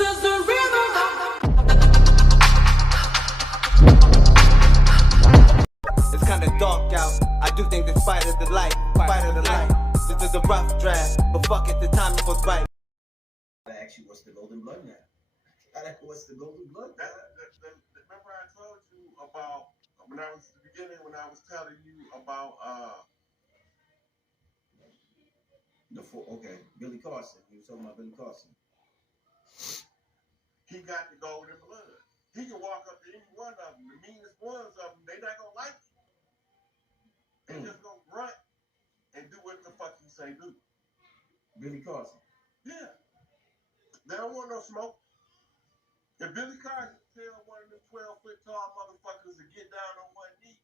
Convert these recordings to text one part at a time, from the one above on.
is the rhythm. It's kinda dark out. I do think this fight of the light, This is a rough draft, but fuck it, the timing was right. I ask you, what's the golden blood now? What's the golden blood? Remember I told you about when I was at the beginning when I was telling you about Billy Carson. You were talking about Billy Carson. He got the golden blood. He can walk up to any one of them, the meanest ones of them, they not gonna like you. They just gonna grunt and do what the fuck you say do. Billy Carson. Yeah. They don't want no smoke. If Billy Carson tell one of them 12-foot tall motherfuckers to get down on one knee,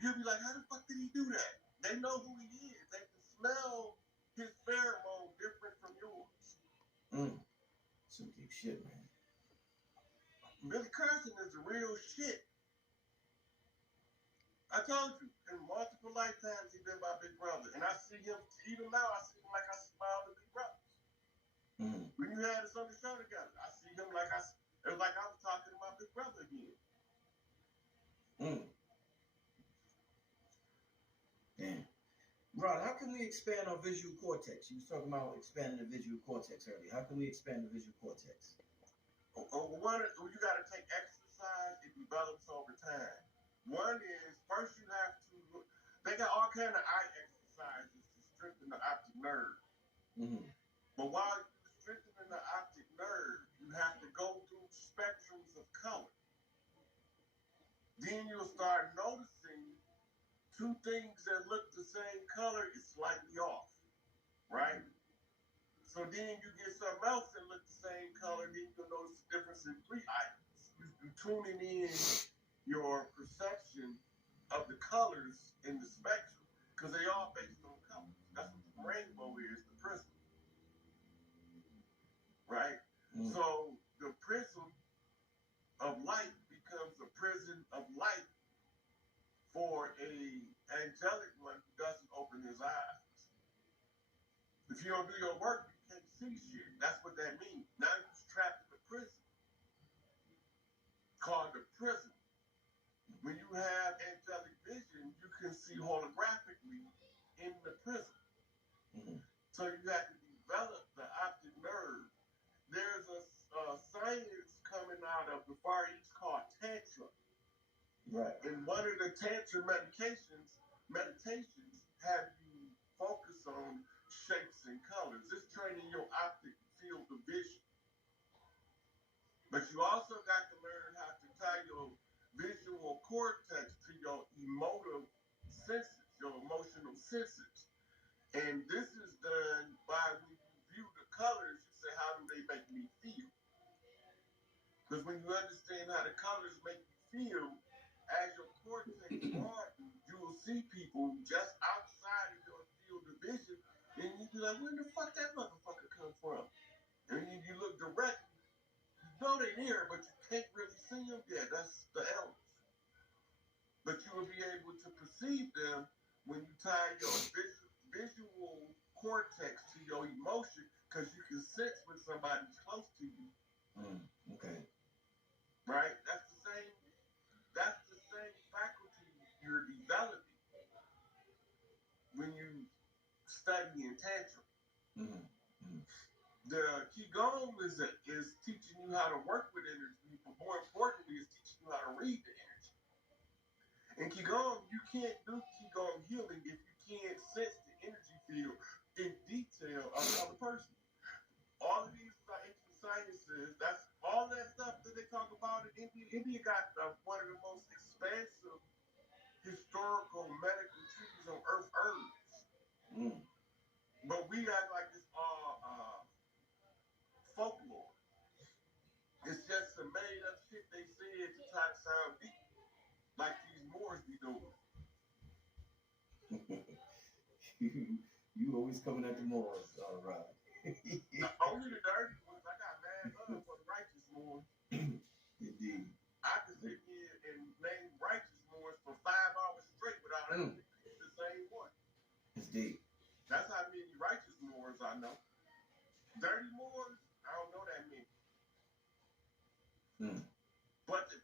you'll be like, how the fuck did he do that? They know who he is. They can smell his pheromone different from yours. Some deep shit, man. Billy Carson is the real shit. I told you, in multiple lifetimes he's been my big brother. And I see him, even now, I see him like I see my other big brothers. When you had us on the show together, I see him like it was like I was talking to my big brother again. Damn. Rod, how can we expand our visual cortex? You was talking about expanding the visual cortex earlier. How can we expand the visual cortex? One, you got to take exercise. It develops over time. One is, first you have to, they got all kind of eye exercises to strengthen the optic nerve. But while you're strengthening the optic nerve, you have to go through spectrums of color. Then you'll start noticing two things that look the same color is slightly off, right? So then you get something else that looks the same color, then you'll notice the difference in three items. You're tuning in your perception of the colors in the spectrum, because they all based on colors. That's what the rainbow is, the prism, right? So the prism of light becomes a prison of light for a angelic one who doesn't open his eyes. If you don't do your work, you can't see shit. That's what that means. Now you're trapped in the prison called the prism. When you have angelic vision, you can see holographically in the prism. So you have to develop the optic nerve. There's a science coming out of the Far East called Tantra. Right. And one of the Tantra meditations have you focus on shapes and colors. It's training your optic field of vision. But you also got to learn how to tie your visual cortex to your emotive senses, your emotional senses. And this is done by when you view the colors, you say, how do they make me feel? Because when you understand how the colors make you feel, as your cortex broadens, you will see people just outside of your field of vision, and you'll be like, where the fuck that motherfucker come from? And then you look directly, you know they're here, but you can't really see them yet. That's the elders. But you will be able to perceive them when you tie your visual cortex to your emotion, because you can sense when somebody's close to you. Okay. Right? That's the same faculty you're developing when you study in Tantra. The Qigong is teaching you how to work with energy, but more importantly, is teaching you how to read the energy. In Qigong, you can't do Qigong healing if you can't sense the energy field in detail of another person. All of these ancient sciences, that's all that stuff that they talk about in India. India got one of the most expansive historical medical trees on earth herbs. But we act like it's all folklore. It's just some made up shit they said to try to sound deep, like these Moors be doing. You always coming at the Moors, all right. Only the dirty ones. I got mad love for the righteous Moors. Indeed. I could sit here and name righteous Moors for 5 hours straight without ever repeating the same one. Indeed. That's how many righteous Moors I know. Dirty Moors, I don't know that many. Mm. But the